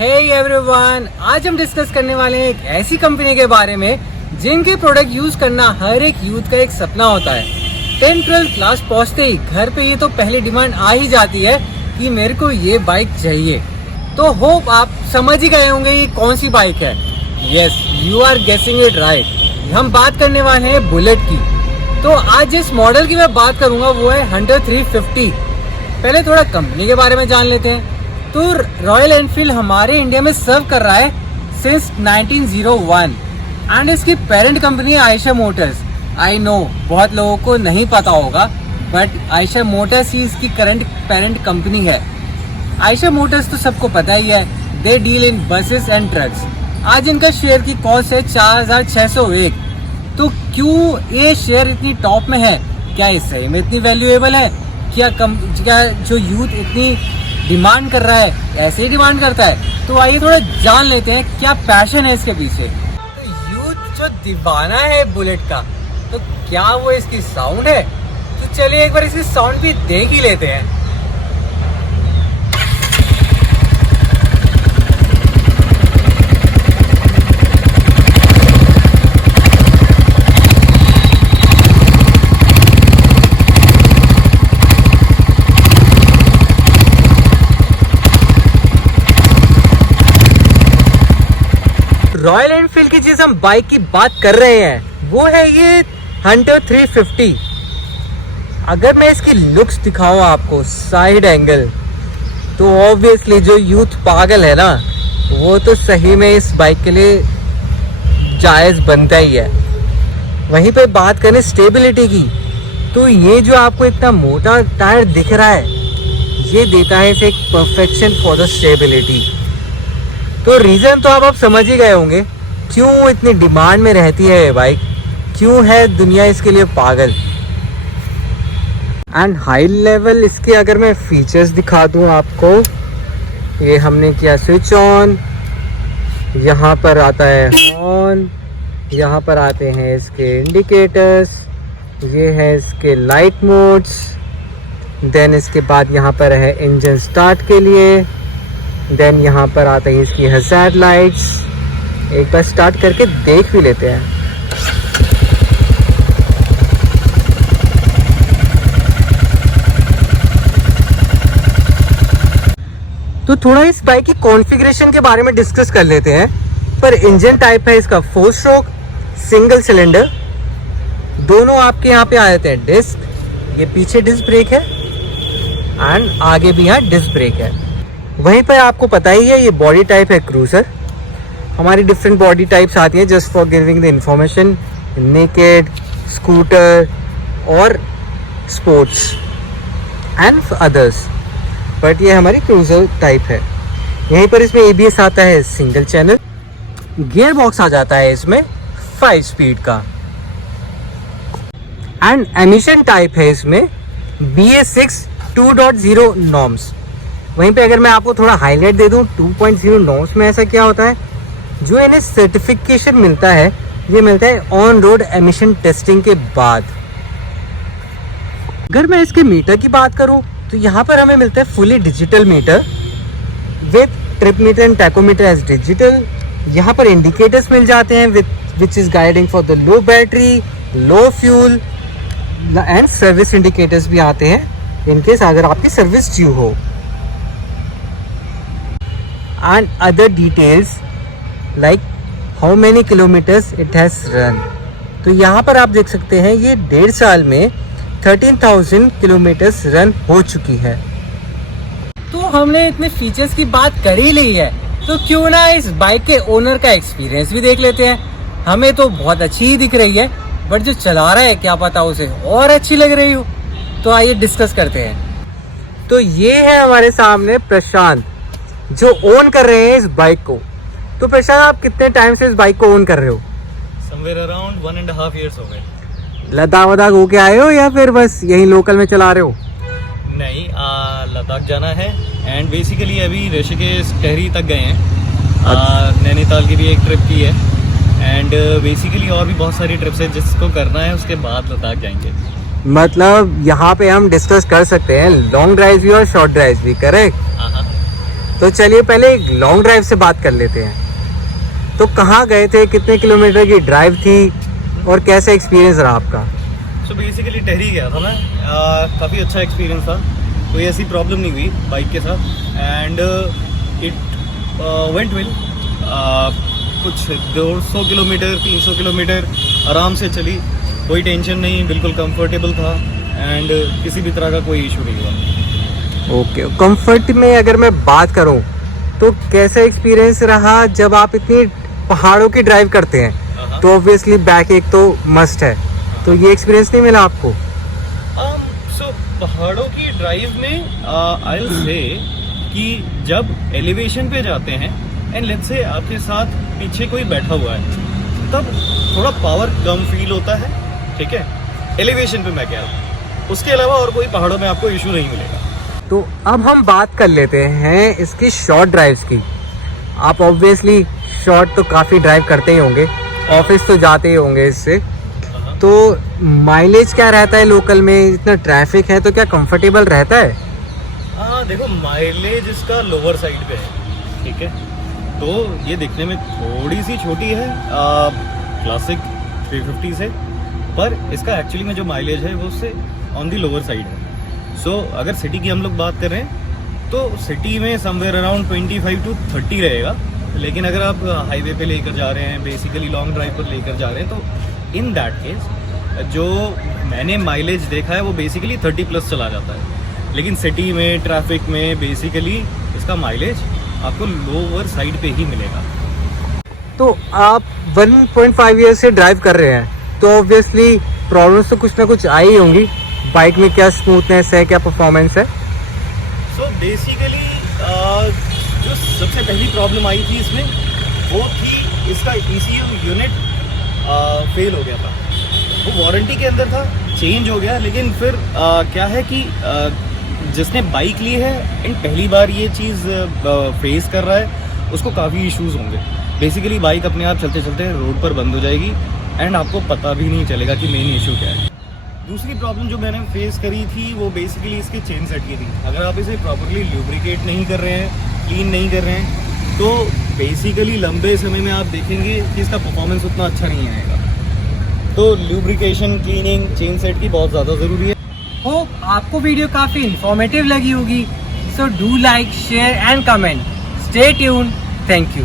Hey everyone, आज हम discuss करने वाले हैं एक ऐसी कंपनी के बारे में जिनके प्रोडक्ट यूज करना हर एक यूथ का एक सपना होता है। 10-12 क्लास पहुंचते ही घर पे ये तो पहले डिमांड आ ही जाती है कि मेरे को ये बाइक चाहिए। तो होप आप समझ ही गए होंगे ये कौन सी बाइक है। Yes, you are guessing it right. हम बात करने वाले हैं बुलेट की। तो आज जिस मॉडल की मैं बात करूंगा वो है हंटर 350। पहले थोड़ा कंपनी के बारे में जान लेते हैं। तो रॉयल एनफील्ड हमारे इंडिया में सर्व कर रहा है सिंस 1901 एंड इसकी पेरेंट कंपनी है आयशर मोटर्स। आई नो बहुत लोगों को नहीं पता होगा, बट आयशर मोटर्स ही इसकी करंट पेरेंट कंपनी है। आयशर मोटर्स तो सबको पता ही है, they deal in buses and trucks. आज इनका शेयर की कॉस्ट है 4601। तो क्यों ये शेयर इतनी टॉप में है? क्या ये सही में इतनी वैल्यूएबल है? क्या जो यूथ इतनी डिमांड कर रहा है ऐसे ही डिमांड करता है? तो आइए थोड़ा जान लेते हैं क्या पैशन है इसके पीछे। तो यूथ जो दीवाना है बुलेट का, तो क्या वो इसकी साउंड है? तो चलिए एक बार इसकी साउंड भी देख ही लेते हैं। रॉयल एनफील्ड की जिस हम बाइक की बात कर रहे हैं वो है ये हंटर 350। अगर मैं इसकी लुक्स दिखाऊं आपको साइड एंगल, तो ऑब्वियसली जो यूथ पागल है ना वो तो सही में इस बाइक के लिए जायज बनता ही है। वहीं पे बात करें स्टेबिलिटी की, तो ये जो आपको इतना मोटा टायर दिख रहा है ये देता है इसे एक परफेक्शन फॉर द स्टेबिलिटी। तो रीजन तो आप समझ ही गए होंगे क्यों इतनी डिमांड में रहती है ये बाइक, क्यों है दुनिया इसके लिए पागल। एंड हाई लेवल इसके अगर मैं फीचर्स दिखा दूं आपको, ये हमने किया स्विच ऑन, यहाँ पर आता है हॉर्न, यहाँ पर आते हैं इसके इंडिकेटर्स, ये है इसके लाइट मोड्स, देन इसके बाद यहाँ पर है इंजन स्टार्ट के लिए, देन यहाँ पर आते हैं इसकी हज़ार्ड लाइट्स। एक बार स्टार्ट करके देख भी लेते हैं। तो थोड़ा इस बाइक की कॉन्फ़िगरेशन के बारे में डिस्कस कर लेते हैं। पर इंजन टाइप है इसका 4 स्ट्रोक सिंगल सिलेंडर। दोनों आपके यहाँ पे आ जाते हैं डिस्क, ये पीछे डिस्क ब्रेक है एंड आगे भी यहाँ डिस्क ब्रेक है। वहीं पर आपको पता ही है ये बॉडी टाइप है क्रूजर। हमारी डिफरेंट बॉडी टाइप्स आती हैं just for giving the information, naked, scooter और स्पोर्ट्स एंड अदर्स, बट ये हमारी क्रूजर टाइप है। यहीं पर इसमें ABS आता है सिंगल चैनल, गियर बॉक्स आ जाता है इसमें 5 स्पीड का, एंड एमिशन टाइप है इसमें BS6 2.0 नॉर्म्स। वहीं पे अगर मैं आपको थोड़ा हाईलाइट दे दूं 2.0 नॉर्म्स में ऐसा क्या होता है, जो इन्हें सर्टिफिकेशन मिलता है ये मिलता है ऑन रोड एमिशन टेस्टिंग के बाद। अगर मैं इसके मीटर की बात करूं तो यहाँ पर हमें मिलता है fully digital meter with trip meter and tachometer as digital. यहाँ पर इंडिकेटर्स मिल जाते हैं which is guiding for the low battery, low fuel and service indicators भी आते हैं इनकेस अगर आपकी सर्विस ड्यू हो, and other details like how many kilometers it has run। तो यहाँ पर आप देख सकते हैं ये 1.5 साल में 13,000 किलोमीटर्स रन हो चुकी है। तो हमने इतने फीचर्स की बात कर ही ली है, तो क्यों ना इस बाइक के ओनर का एक्सपीरियंस भी देख लेते हैं। हमें तो बहुत अच्छी ही दिख रही है, बट जो चला रहा है क्या पता उसे और अच्छी लग रही हो। तो आइए डिस्कस करते हैं। तो ये है हमारे सामने प्रशांत जो ओन कर रहे हैं इस बाइक को। तो प्रशांत, आप कितने टाइम से इस बाइक को ओन कर रहे हो? समवेयर अराउंड 1.5 years हो गए। लद्दाख वदाख होके आए हो या फिर बस यहीं लोकल में चला रहे हो? नहीं, लद्दाख जाना है एंड बेसिकली अभी ऋषिकेश टेहरी तक गए हैं। नैनीताल की भी एक ट्रिप की है एंड बेसिकली और भी बहुत सारी ट्रिप्स है जिसको करना है, उसके बाद लद्दाख जाएंगे। मतलब यहाँ पे हम डिस्कस कर सकते हैं लॉन्ग ड्राइव भी और शॉर्ट ड्राइव भी, करेक्ट? तो चलिए पहले एक लॉन्ग ड्राइव से बात कर लेते हैं। तो कहाँ गए थे, कितने किलोमीटर की ड्राइव थी और कैसा एक्सपीरियंस रहा आपका? सो बेसिकली टहरी गया था मैं, काफ़ी अच्छा एक्सपीरियंस था, कोई ऐसी प्रॉब्लम नहीं हुई बाइक के साथ एंड इट वेंट वेल। कुछ 200 किलोमीटर 300 किलोमीटर आराम से चली, कोई टेंशन नहीं, बिल्कुल कंफर्टेबल था एंड किसी भी तरह का कोई इशू नहीं हुआ। ओके, कंफर्ट में अगर मैं बात करूं तो कैसा एक्सपीरियंस रहा जब आप इतनी पहाड़ों की ड्राइव करते हैं? तो ऑब्वियसली बैक एक तो मस्ट है, तो ये एक्सपीरियंस नहीं मिला आपको? सो पहाड़ों की ड्राइव में आई विल से कि जब एलिवेशन पे जाते हैं एंड लेट्स से आपके साथ पीछे कोई बैठा हुआ है तब थोड़ा पावर कम फील होता है, ठीक है, एलिवेशन पे मैं कह रहा हूँ। उसके अलावा और कोई पहाड़ों में आपको इशू नहीं मिलेगा। तो अब हम बात कर लेते हैं इसकी शॉर्ट ड्राइव्स की। आप ऑब्वियसली शॉर्ट तो काफ़ी ड्राइव करते ही होंगे, ऑफिस तो जाते ही होंगे इससे, तो माइलेज क्या रहता है लोकल में? इतना ट्रैफिक है तो क्या कंफर्टेबल रहता है? देखो माइलेज इसका लोअर साइड पे है, ठीक है, तो ये दिखने में थोड़ी सी छोटी है क्लासिक 350 से, पर इसका एक्चुअली में जो माइलेज है वो उससे ऑन दी लोअर साइड है। सो अगर सिटी की हम लोग बात कर रहे हैं तो सिटी में समवेयर अराउंड 25 to 30 रहेगा, लेकिन अगर आप हाईवे पे लेकर जा रहे हैं, बेसिकली लॉन्ग ड्राइव पर लेकर जा रहे हैं, तो इन दैट केस जो मैंने माइलेज देखा है वो बेसिकली 30+ चला जाता है, लेकिन सिटी में ट्रैफिक में बेसिकली इसका माइलेज आपको लोअर साइड पे ही मिलेगा। तो आप 1.5 ईयर से ड्राइव कर रहे हैं तो ऑब्वियसली प्रॉब्लम्स तो कुछ ना कुछ आई होंगी। बाइक में क्या स्मूथनेस है, क्या परफॉर्मेंस है? सो बेसिकली जो सबसे पहली प्रॉब्लम आई थी इसमें वो थी इसका ECU यूनिट फेल हो गया था। वो वारंटी के अंदर था, चेंज हो गया, लेकिन फिर क्या है कि जिसने बाइक ली है एंड पहली बार ये चीज़ फेस कर रहा है उसको काफ़ी इश्यूज होंगे। बेसिकली बाइक अपने आप चलते चलते रोड पर बंद हो जाएगी एंड आपको पता भी नहीं चलेगा कि मेन इशू क्या है। दूसरी प्रॉब्लम जो मैंने फेस करी थी वो बेसिकली इसके चेन सेट की थी। अगर आप इसे प्रॉपरली ल्यूब्रिकेट नहीं कर रहे हैं, क्लीन नहीं कर रहे हैं, तो बेसिकली लंबे समय में आप देखेंगे कि इसका परफॉर्मेंस उतना अच्छा नहीं आएगा। तो ल्यूब्रिकेशन, क्लीनिंग, चेन सेट की बहुत ज़्यादा ज़रूरी है। होप आपको वीडियो काफ़ी इंफॉर्मेटिव लगी होगी। So do like, share and comment. Stay tuned. Thank you.